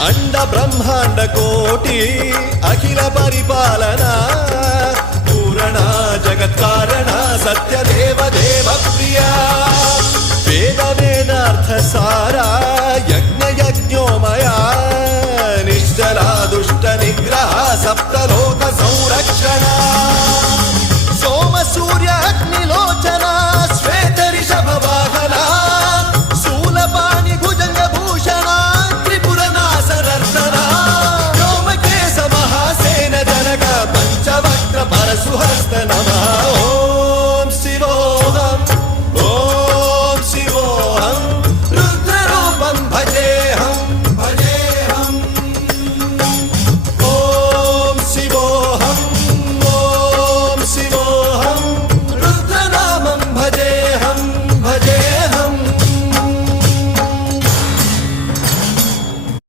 అండ బ్రహ్మాండ కోటి అఖిల పరిపాలన పూరణ జగత్కారణ సత్య దేవ దేవ ప్రియ వేద వేదార్థ సారా